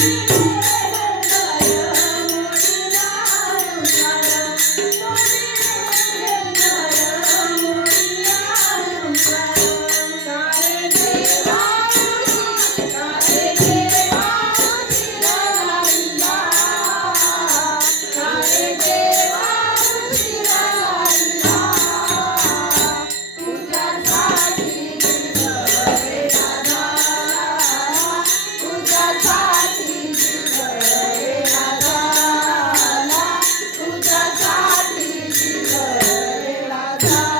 Thank you. Thank.